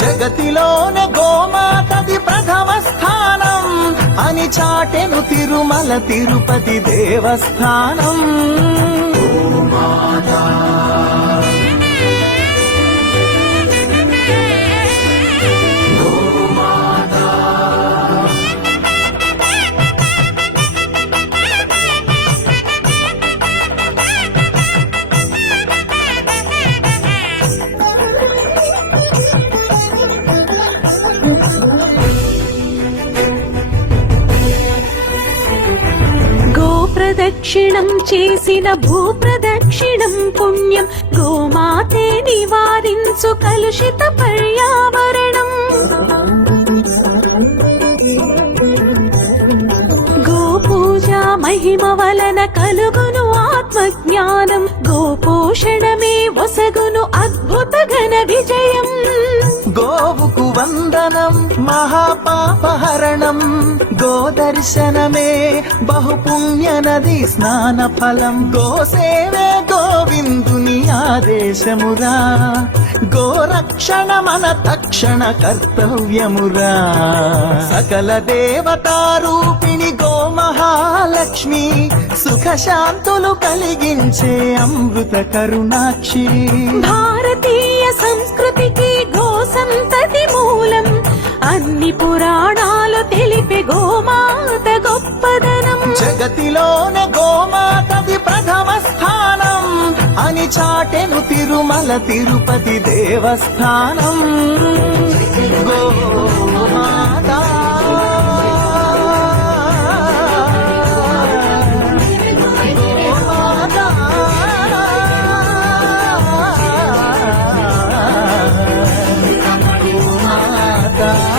జగతిలోనే గోమాతది ప్రథమ స్థానం అని చాటెను తిరుమల తిరుపతి దేవస్థానం. గోమాత ప్రదక్షిణం చేసిన భూప్రదక్షిణం పుణ్యం. గోమాతే నివారించు కలుషిత పర్యావరణం. గోపూజ మహిమ వలన కలుగును ఆత్మజ్ఞానం. గోపోషణమే వసగును అద్భుత ఘన విజయం. గోవుకు వందనం మహాపాపహరణం. గోదర్శనమే బహుపుణ్య నది స్నాన ఫలం. గోసేవే గోవిందుని ఆదేశమురా. గోరక్షణ మన తక్షణ కర్తవ్యమురా. సకల దేవతారూపిణి గోమహాలక్ష్మి. సుఖ శాంతులు కలిగించే అమృత కరుణాక్షి. భారతీయ సంస్కృతికి గో సంతతి మూలం. అన్ని పురాణాలు తెలిపే గోమాత గొప్పదనం. జగతిలోనే గోమాతది ప్రథమ స్థానం అని చాటెను తిరుమల తిరుపతి దేవస్థానం. గోమాత గోమాత